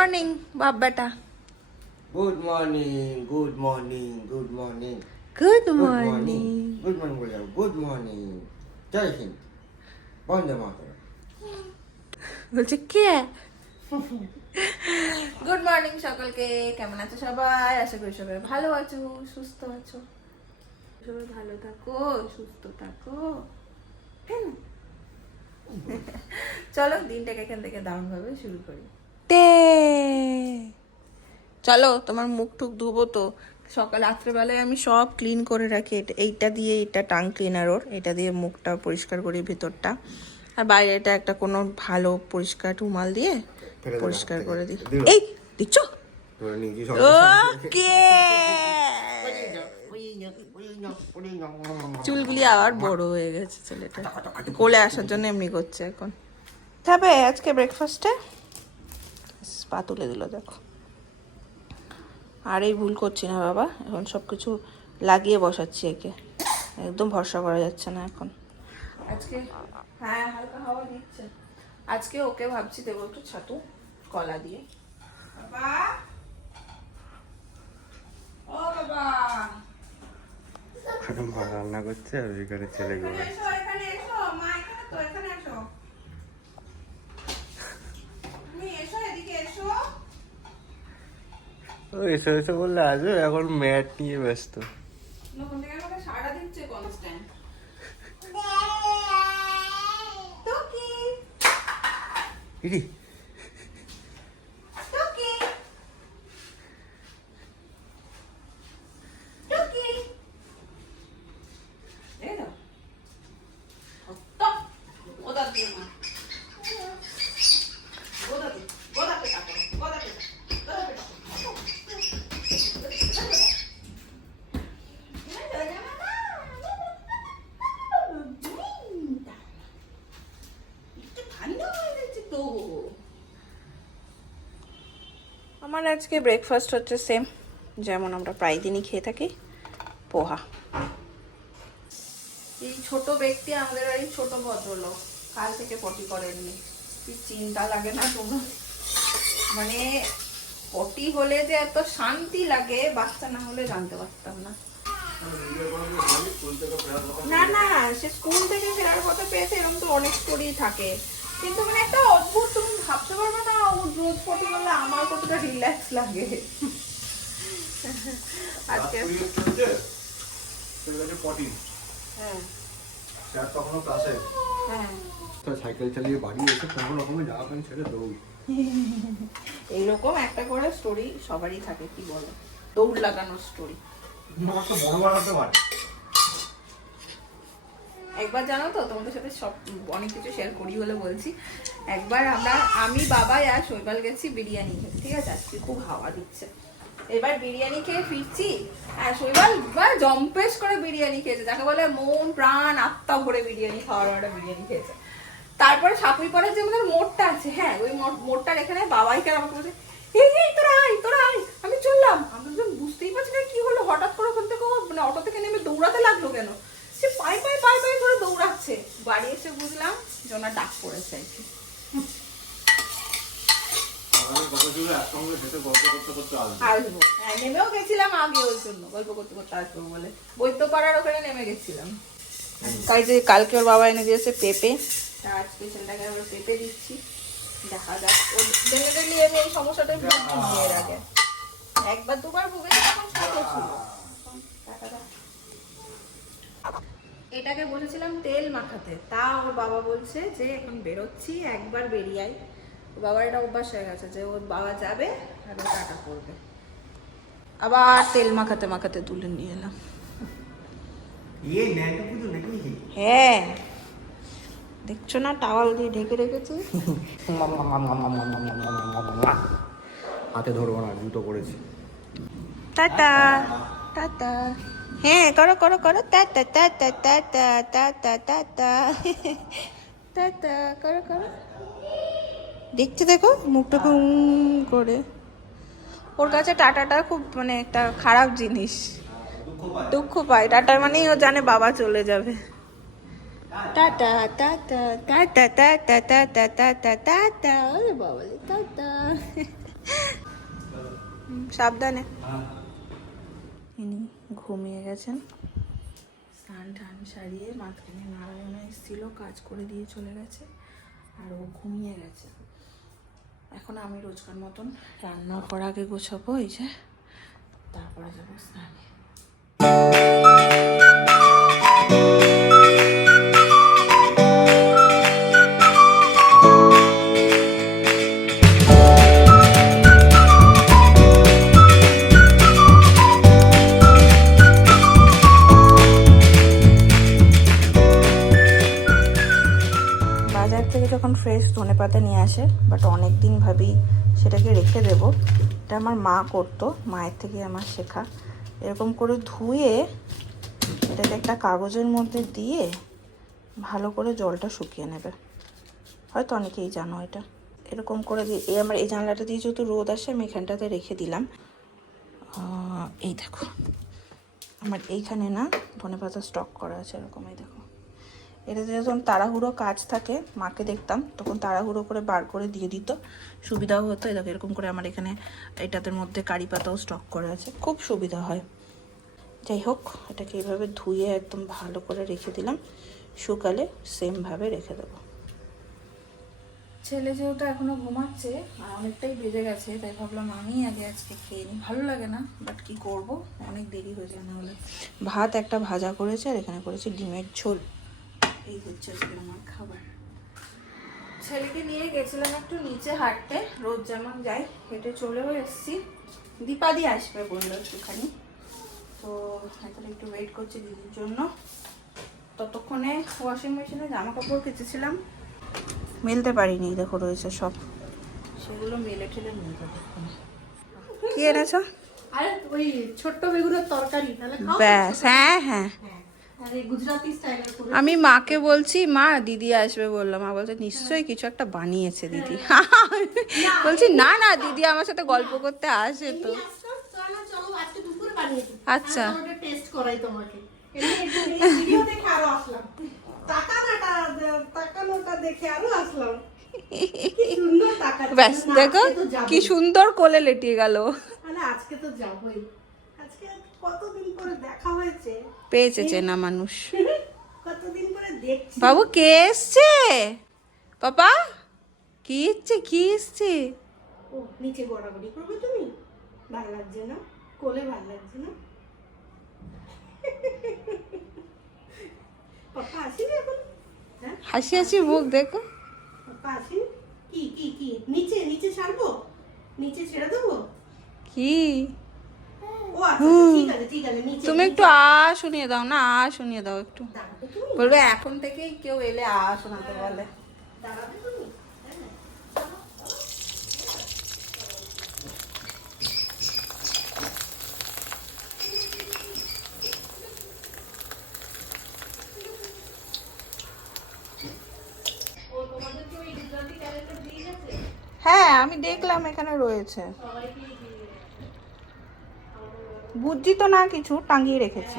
বাপ বেটা good morning good morning good morning good morning morning good morning বলে যাও গুড মর্নিং জয় হিন্দ বন্দে মাতরম বলছে কে? গুড মর্নিং সকলকে কেমন আছো সবাই? আশা করি সবাই ভালো আছো সুস্থ আছো। সবাই ভালো থাকো সুস্থ থাকো। চলো দিনটাকে এখান থেকে দারুণ ভাবে শুরু করি। তে চলো তোমার মুখ টুক ধুবো তো। সকাল রাত্রেবেলায় আমি সব ক্লিন করে রাখি। এটা এইটা দিয়ে এটা টাং ক্লিনার ওর। এটা দিয়ে মুখটা পরিষ্কার করি ভিতরটা। আর বাইরে এটা একটা কোনো ভালো পরিষ্কার রুমাল দিয়ে পরিষ্কার করে দিই। এই দিচ্ছ? ওকে। চুলগুলি আবার বড় হয়ে গেছে ছেলেটা কোলে আসার জন্য এমনি করছে এখন। খাবে আজকে ব্রেকফাস্টে পা তুলে দিল দেখো। আর এই ভুল করছি না বাবা এখন সব কিছু লাগিয়ে বসাচ্ছি একে। একদম ভরসা করা যাচ্ছে না এখন। আজকে হ্যাঁ হালকা হাওয়া দিচ্ছে। আজকে ওকে ভাবছি দেবো একটু ছাতু কলা দিয়ে। বাবা! ও বাবা! মা রান্না করছে আর এখানে ছেলে এখানে এসো। মা এখানে তো এখানে এসো তুমি এসো এদিকে এসো এসে এসে বললে আসবে এখন ম্যাট নিয়ে ব্যস্ত। নতুন থেকে আমাকে সাড়া দিচ্ছে কনস্ট্যান্ট টুকি ইরি টুকি টুকি এই দাও টপ ওদা দিয়ে মা ওদা দিয়ে ওদা পেটা করো ওদা পেটা ওদা পেটা আমার আজকে ব্রেকফাস্ট হচ্ছে সেম যেমন আমরা প্রায় দিনই খেয়ে থাকি পোহা। এই ছোট ব্যক্তি আমাদের এই ছোট ভদ্রলোক কাল থেকে পটি করেননি। কি চিন্তা লাগে না তোমার? মানে পটি হলে যে এত শান্তি লাগে বাচ্চা না হলে জানতে পারতাম না। না না সে স্কুল থেকে ফেরার কথা পেয়েছে এরকম তো অনেক স্টোরি থাকে। কিন্তু মানে একটা অদ্ভুত তুমি ভাবতে পারবে না ও রোজ পটি করলে আমার কতটা রিল্যাক্স লাগে। আজকে। হ্যাঁ। তখনও ক্লাসে হ্যাঁ। সাইকেল চালিয়ে বাড়ি এসে কোনো রকমের জামা প্যান্ট ছেড়ে দৌড়। এইরকম একটা করে স্টোরি সবারই থাকে কি বলো? দৌড় লাগানোর স্টোরি বড় বানাতে পারে। একবার জানো তো, তোমাদের সাথে সব, অনেক কিছু শেয়ার করি বলে বলছি। একবার আমরা, আমি বাবাই আর শৈবাল গেছি বিরিয়ানি খেতে, ঠিক আছে? আজকে খুব হাওয়া দিচ্ছে। এবার বিরিয়ানি খেয়ে ফিরছি, আর শৈবাল বা জম্পেশ করে বিরিয়ানি খেয়েছে। যাকে বলে মন, প্রাণ, আত্মা ভরে বিরিয়ানি খাওয়ার একটা বিরিয়ানি খেয়েছে। তারপরে সাপুই পরে যে আমাদের মোড়টা আছে হ্যাঁ ওই মোড়- মোড়টার এখানে বাবাই কেন আমাকে বলছে, এই এই, তোরা আয় তোরা আয়, আমি চললাম। আমি বুঝতেই পারছি না কি হলো? হঠাৎ করে ওখান থেকে মানে অটো থেকে নেমে দৌড়াতে লাগল কেন? সে পায়ে পায়ে পায়ে করে দৌড়াচ্ছে। বাড়ি এসে বুঝলাম যে ওনার ডাক পড়েছে আর কি। আসবে। হ্যাঁ নেমেও গেছিলাম আগে ওই জন্য। গল্প করতে করতে আসব বলে। বৈদ্যপাড়ার ওখানে নেমে গেছিলাম। তাই যে কালকে ওর বাবা এনে দিয়েছে পেঁপে। আর স্পেশালটাকে আমরা পেঁপে দিচ্ছি। দেখা যাক। ও ডেলি ডেলি আমি এই ভুগছি বিয়ের আগে একবার দুবার ভুগেছি তখন ছোট ছিল দেখা যাক। এটাকে বলেছিলাম তেল মাখাতে। তা ওর বাবা বলছে যে এখন বেরোচ্ছি একবার বেরিয়ে আয় ওর বাবার এটা অভ্যাস হয়ে গেছে যে ওর বাবা যাবে আর ও টাটা করবে। আবার তেল মাখাতে মাখাতে তুলে নিয়ে এলাম। হ্যাঁ। দেখছ না টাওয়াল দিয়ে ঢেকে রেখেছি? হাতে ধরবো না জুতো পরেছি। Tata tata. হ্যাঁ করো করো করো tata tata tata tata tata tata করো করো দেখতে দেখো মুখটাকে উম করে ওর কাছে টাটাটা খুব মানে একটা খারাপ জিনিস দুঃখ পায় টাটা মানেই ও জানে বাবা চলে যাবে tata tata tata tata tata tata tata ওরে বাবা টাটা সাবধানে ঘুমিয়ে গেছেন। স্নান টান সারিয়ে মাঝখানে নারায়ণ এসেছিল, কাজ করে দিয়ে চলে গেছে, আর ও ঘুমিয়ে গেছে। এখন আমি রোজকার মতন রান্না করার আগে গোছাবো, এই যে, তারপরে যাব স্নানে। ধনে পাতা নিয়ে আসে বাট অনেক দিন ভাবি সেটাকে রেখে দেব। এটা আমার মা করতো, মায়ের থেকে আমার শেখা। এরকম করে ধুয়ে এটাকে একটা কাগজের মধ্যে দিয়ে ভালো করে জলটা শুকিয়ে নেবে। হয়তো অনেকেই জানো এটা। এরকম করে দিয়ে, এই আমার এই জানলাটা দিয়ে যেহেতু রোদ আসে, আমি এখানটাতে রেখে দিলাম। এই দেখো। আমার এইখানে না ধনে পাতা স্টক করা আছে, এরকম এই দেখো। এটাতে যখন তাড়াহুড়ো কাজ থাকে মাকে দেখতাম তখন তাড়াহুড়ো করে বার করে দিয়ে দিত। সুবিধাও হতো দেখো এরকম করে আমার এখানে এটাদের মধ্যে কারি পাতাও স্টক করে আছে। খুব সুবিধা হয়। যাই হোক এটাকে এইভাবে ধুয়ে একদম ভালো করে রেখে দিলাম। শুকালে সেমভাবে রেখে দেবো। ছেলে যেহেতু এখনও ঘুমাচ্ছে আর অনেকটাই বেজে গেছে তাই ভাবলাম আমি আগে আজকে খেয়ে নিই। ভালো লাগে না বাট কি করব? অনেক দেরি হয়ে যায় না হলে। ভাত একটা ভাজা করেছে আর এখানে করেছে ডিমের ঝোল। এই হচ্ছে আজকে আমার খাবার। ছেলেকে নিয়ে গেছিলাম একটু নিচে হাঁটতে রোজ যেমন যাই হেঁটে চলেও এসেছি। দীপাদি আসবে বলল একটুখানি। তো এখন একটু ওয়েট করছি দিদির জন্য। ততক্ষণে ওয়াশিং মেশিনে জামা কাপড় কেচেছিলাম। মেলতে পারিনি দেখো রয়েছে সব। সেগুলো মেলে ঠেলে ততক্ষণে কি এনেছ? আরে ওই ছোট্ট বেগুনের তরকারি ব্যাস হ্যাঁ। হ্যাঁ। আমি মাকে বলছি মা দিদি আসবে বললাম মা বলছে নিশ্চয়ই কিছু একটা বানিয়েছে দিদি। বলছি না না দিদি আমার সাথে গল্প করতে আসে তো। আচ্ছা। ব্যাস দেখো কি সুন্দর কোলে লেটিয়ে গেল। আজকে তো যাবোই। কতদিন পরে দেখা হয়েছে? পেয়েছে চেনা মানুষ। কতদিন পরে দেখছি? বাবু কে এসছে? পাপা কি এসছে কি এসছে? ও নিচে গড়াগড়ি করবে তুমি? ভালো লাগছে না? কোলে ভালো লাগছে না? পাপা আসিনি এখন? হ্যাঁ? হাসি হাসি মুখ দেখো। পাপা আসিনি? কি কি কি? নিচে নিচে ছাড়বো নিচে ছেড়ে দেবো? কি? তুমি একটু আ শুনিয়ে দাও না, আ শুনিয়ে দাও একটু। বলবে এখন থেকেই কেউ এলে আ শোনাতে বলে। হ্যাঁ আমি দেখলাম এখানে রয়েছে। বুঝছি তো না কিছু টাঙিয়ে রেখেছি।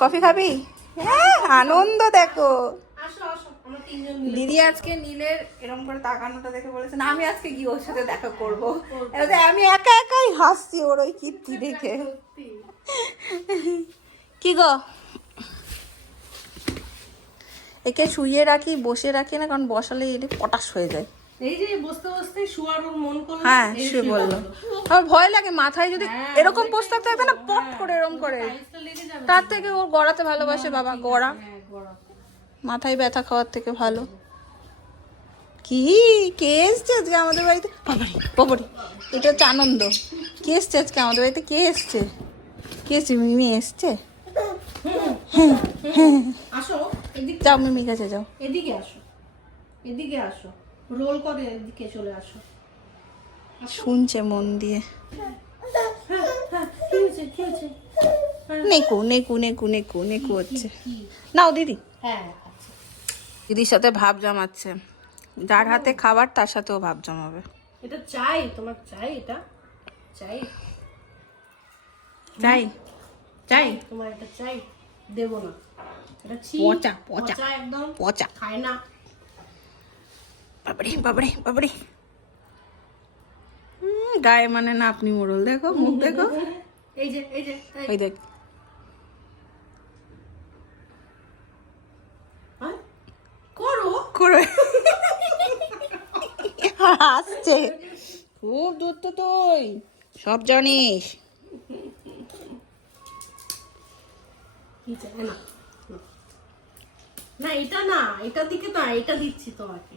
কফি খাবি? হ্যাঁ আনন্দ দেখো। দিদি আজকে নীলের এরকম করে তাকানোটা দেখে বলেছে না আমি আজকে গিয়ে ওর সাথে দেখা করব। আমি একা একাই হাসছি ওর ওই কীর্তি দেখে। কি গো? একে শুইয়ে রাখি বসে রাখি না কারণ বসালে এটা পটাশ হয়ে যায়। এই যে বসতে বসতে শুয়ার ওর মন করল হ্যাঁ শুয়ে বলল। আমার ভয় লাগে মাথায় যদি হ্যাঁ, এরকম পোস্টার থাকবে না পট করে এরকম করে। টাইলসটা লেগে যাবে তার থেকে ও গড়াতে ভালোবাসে বাবা গড়া। হ্যাঁ মাথায় ব্যথা খাওয়ার থেকে ভালো। কি? কে এসছে আজকে আমাদের বাড়িতে? বাবারি বাবারি এটা হচ্ছে আনন্দ। কে এসছে আজকে আমাদের বাড়িতে? কে এসছে? কে এসছে? মিমি এসছে? যাও মিমি কাছে যাও। এদিকে আসো এদিকে আসো। রোল করে এদিকে চলে আসো। শুনছে মন দিয়ে। নেকু নেকু নেকু নেকু নেকু হচ্ছে। নাও দিদি। হ্যাঁ আচ্ছা। দিদির সাথে ভাব জমাচ্ছে। যার হাতে খাবার তার সাথেও ভাব জমাবে। এটা চাই তোমার চাই এটা? চাই। চাই চাই। তোমার এটা চাই দেব না। এটা পচা, পচা। একদম। পচা। খায় না। বাবরে বাবরে বাবরে। গায়ে মানে না আপনি মোড়ল দেখো মুখ দেখো। এই যে এই যে এই। দেখ? করো। আসছে। খুব দূর তো তুই সব জানিস। না এটা না এটা দিকে না এটা দিচ্ছি তোমাকে।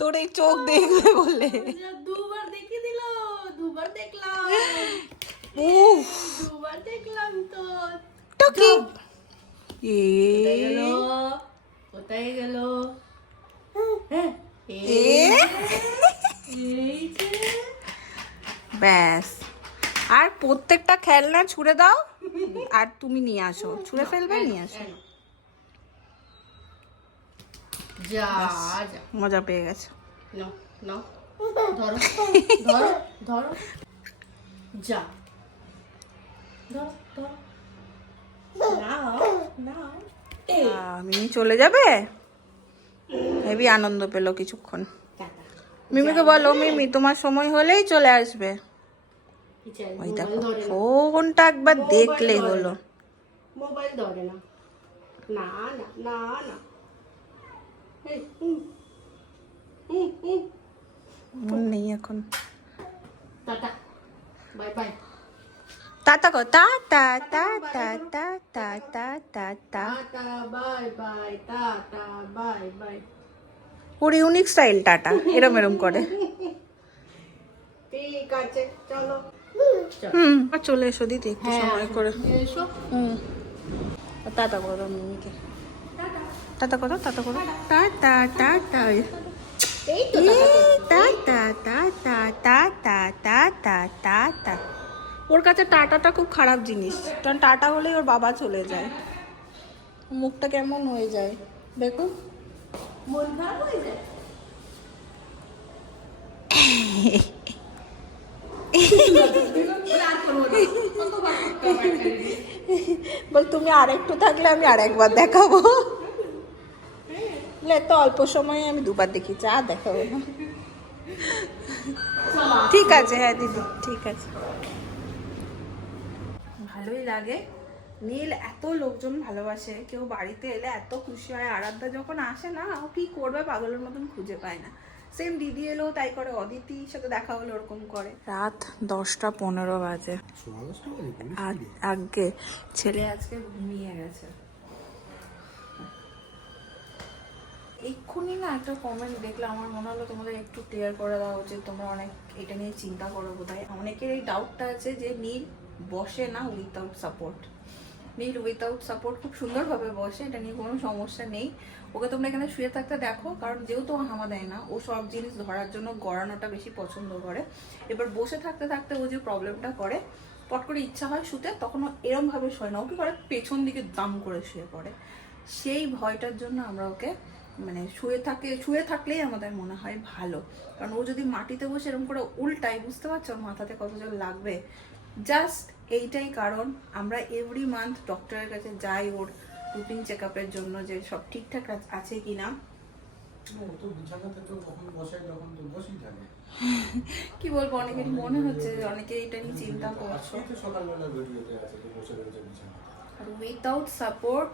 তোর এই চোখ দেখবে বলে। দুবার দেখিয়ে দিল দুবার দেখলাম। উফ। দুবার দেখলাম তো। টুকি এ। কোথায় গেল? হ্যাঁ ব্যাস। আর প্রত্যেকটা খেলনা ছুঁড়ে দাও আর তুমি নিয়ে আসো। ছুঁড়ে ফেলবে নিয়ে আসো। যা যা। মজা পেয়ে গেছে। নাও নাও। ধরো ধরো ধরো। যা। ধরো ধরো। নাও নাও। এই। আহ, মিমি চলে যাবে? হেবি আনন্দ পেল কিছুক্ষণ। মিমিকে বলো মিমি তোমার সময় হলেই চলে আসবে। ওই দেখো ফোনটা একবার দেখলেই হলো। মোবাইল ধরে না। না না না না। নেই এখন। টাটা। Bye bye. টাটা কো tata tata tata tata tata টা bye tata bye bye. Unique style tata. এরম এরম করে। ঠিক আছে চলো। হুম চলে এসো দিদি একটু হ্যাঁ, সময় করে। এসো। হুম। টাটা করো মিমিকে। টাটা করো টাটা করো। টা টা টা টা ওর কাছে টাটাটা খুব খারাপ জিনিস। কারণ টাটা হলেই ওর বাবা চলে যায়। মুখটা কেমন হয়ে যায়? দেখো। বল তুমি আরেকটু থাকলে আমি আরেকবার দেখাবো। লে তো অল্প সময়ে আমি দুবার দেখেছি আর দেখাবো। না ঠিক আছে হ্যাঁ দিদি ঠিক আছে। ভালোই লাগে। নীল এত লোকজন ভালোবাসে কেউ বাড়িতে এলে এত খুশি হয়। আরাধ্যা যখন আসে না ও কি করবে পাগলের মতন খুঁজে পায় না। সেম দিদি এলো তাই করে অদিতির সাথে দেখা হলো ওরকম করে। রাত দশটা পনেরো বাজে। আগে ছেলে আজকে ঘুমিয়ে গেছে। এক্ষুনি না একটা কমেন্ট দেখলাম, আমার মনে হলো তোমাদের একটু ক্লিয়ার করে দেওয়া উচিত, তোমরা অনেক এটা নিয়ে চিন্তা করো বোধহয়। অনেকের এই ডাউটটা আছে যে নীল বসে না without support Neel without support খুব সুন্দরভাবে বসে, এটা নিয়ে কোনো সমস্যা নেই। ওকে তোমরা এখানে শুয়ে থাকতে দেখো, কারণ যেহেতু হামা দেয় না, ও সব জিনিস ধরার জন্য গড়ানোটা বেশি পছন্দ করে। এবার বসে থাকতে থাকতে ও যে প্রবলেমটা করে, পট করে ইচ্ছা হয় শুতে, তখন ও এরম ভাবে শোয় না। ও কি করে পেছন দিকে দাম করে শুয়ে পড়ে। সেই ভয়টার জন্য আমরা ওকে মানে শুয়ে থাকে শুয়ে থাকলেই আমাদের মনে হয় ভালো। কারণ ও যদি মাটিতে বসে এরকম করে উল্টাই বুঝতে পারছ? মাথাতে কত জোর লাগবে। জাস্ট এইটাই কারণ আমরা এভরি মান্থ ডক্টরের কাছে যাই ওর রুটিন চেক আপের জন্য যে সব ঠিকঠাক আছে কি না কি বলব? অনেকের মনে হচ্ছে অনেকে এটা নিয়ে চিন্তা করছ। সকালবেলা ভিডিওতে আছে বসে রয়েছে বিছানাতে আর উইথাউট সাপোর্ট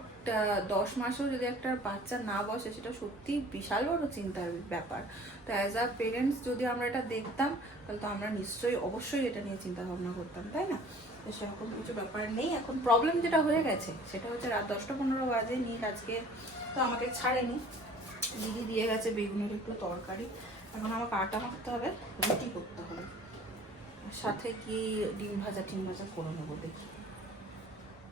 দশ মাসেও যদি একটা বাচ্চা না বসে, সেটা সত্যি বিশাল বড় চিন্তার ব্যাপার। তো অ্যাজ আ পেরেন্টস যদি আমরা এটা দেখতাম, তাহলে তো আমরা নিশ্চয়ই অবশ্যই এটা নিয়ে চিন্তা ভাবনা করতাম, তাই না? তো সেরকম কিছু ব্যাপার নেই। এখন প্রবলেম যেটা হয়ে গেছে, সেটা হচ্ছে রাত দশটা পনেরো বাজে নিয়ে আজকে তো আমাকে ছাড়েনি। দিদি দিয়ে গেছে বেগুনের একটু তরকারি। এখন আমাকে আটা মাখতে হবে, রুটি করতে হবে। সাথে কি ডিম ভাজা, টিম ভাজা করে নেব দেখি।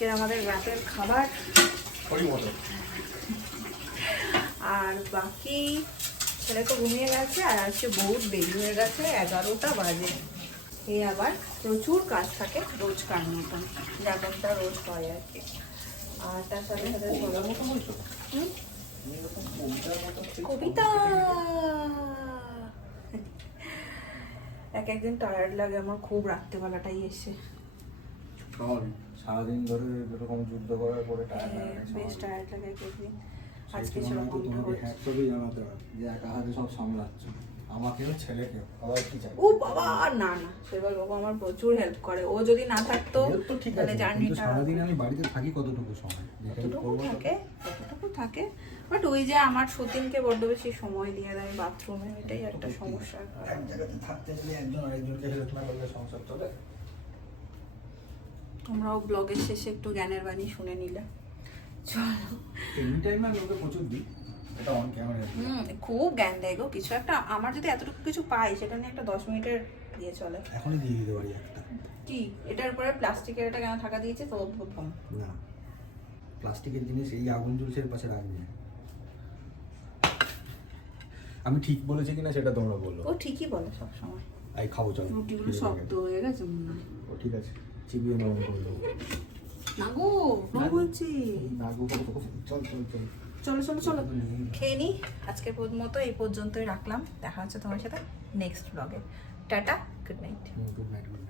আজকের আমাদের রাতের খাবার। আর বাকি ছেলে তো ঘুমিয়ে গেছে আর আজকে বহুত দেরি হয়ে গেছে এগারোটা বাজে। এ আবার প্রচুর কাজ থাকে রোজকার মতন যেমনটা রোজ হয় আর কি। আর তার সাথে সাথে হুম? কবিতা! এক একদিন টায়ার্ড লাগে আমার খুব রাত্রেবেলাটাই এসে। সারাদিন ধরে এরকম যুদ্ধ করার পরে হ্যাঁ, বেশ টায়ার্ড লাগে এক আজকে সেই সময় তো সেরকমটা তোমাকে হচ্ছে। জানাতে হবে যে একা হাতে সব সামলাচ্ছ। আমাকেও ছেলেকেও। আবার কি চাই? ও বাবা না না শৈবাল বাবু আমার প্রচুর হেল্প করে। ও যদি না থাকতো Help তো ঠিক তাহলে জার্নিটা সারাদিন আমি বাড়িতে থাকি কতটুকু সময়? কতটুকু থাকে কতটুকু থাকে। বাট ওই যে আমার সতীনকে বড্ড বেশি সময় দিয়ে দেয় বাথরুমে এটাই একটা সমস্যা। এক জায়গাতে থাকতে গেলে একজন আরেকজনকে হেল্প না করলে সংসার চলে? তোমরাও ব্লগের শেষে একটু জ্ঞানের বাণী শুনে নিলে। চলো। খুব জ্ঞান দেয় গো। কিছু একটা আমার যদি এতটুকু কিছু পাই সেটা নিয়ে একটা দশ মিনিটের দিয়ে চলে। এখনই দিয়ে দিতে পারি একটা। কি? এটার উপরে প্লাস্টিকের এটা কেন থাকা দিয়েছে? তো প্রথম না। প্লাস্টিকের জিনিস এই আগুন জুলসের পাশে রাখবি। না। আমি ঠিক বলেছি কিনা সেটা তোমরা বলো। ও ঠিকই বলে সবসময়। এই খাব চলো। রুটিগুলো শক্ত হয়ে গেছে মনে হয়। ও ঠিক আছে। চিবিয়ে নরম করে দেবো 나고지 나고. 쫄쫄쫄 বলছি না গো, চল চল চল চলো চলো। চলো খেয়ে নিই আজকের মতো এই পর্যন্তই রাখলাম। দেখা হচ্ছে তোমার সাথে নেক্সট ব্লগে tata good night good night good night